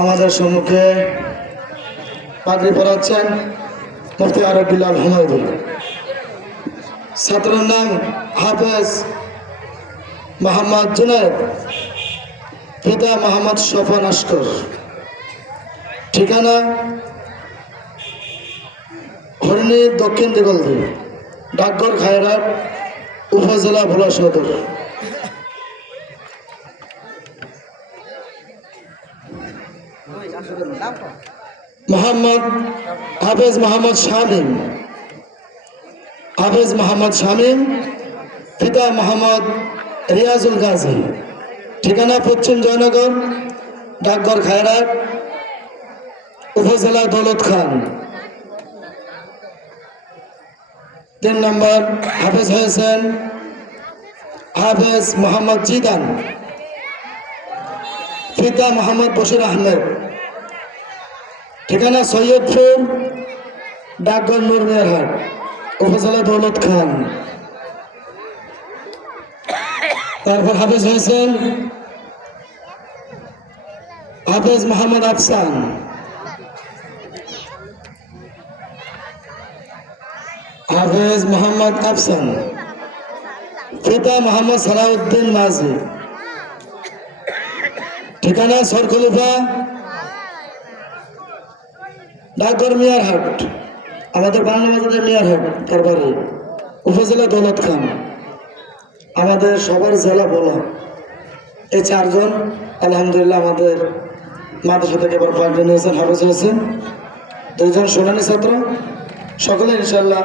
আমাদের সম্মুখে পাগড়ি পরাচ্ছেন মুফতি আরব বিলাল হুমায়ুন। ছাত্রের নাম হাফেজ মোহাম্মদ জুনায়েদ, পিতা মোহাম্মদ সফান আশকর, ঠিকানা হরিণী দক্ষিণ দিগলদি, ডাকঘর খায়রাট, উপজেলা ভোলা সদর। মোহাম্মদ হাফেজ মোহাম্মদ শামীম, হাফেজ মোহাম্মদ শামীম, পিতা মোহাম্মদ রিয়াজুল গাজী, ঠিকানা পশ্চিম জয়নগর, ডাকঘর খায়রাট, উপজেলা দৌলত খান। 3 নম্বর হাফেজ হয়েছেন হাফেজ মোহাম্মদ জিদান, পিতা মোহাম্মদ বশির আহমেদ, ঠিকানা সৈয়দপুর, ডাকঘর নুরমিয়ারহাট, উপজেলা দৌলত খান। তারপর হাফেজ হয়েছেন হাফেজ মোহাম্মদ আফসান, হাফেজ মোহাম্মদ আফসান, পিতা মোহাম্মদ সালাউদ্দিন মাঝি, ঠিকানা সরখলিফা, ডাকঘর মিয়ারহাট, আমাদের বাংলা বাজারের মিয়ারহাট তার বাড়ি, উপজেলা দৌলত খান। আমাদের সবার জেলা বলা এই 4 জন আলহামদুলিল্লাহ আমাদের মাদ্রাসা থেকে এবার পাগড়ি নিয়েছেন, হাফেজ হয়েছেন। 2 জন সোনালী ছাত্র, সকলে ইনশাল্লাহ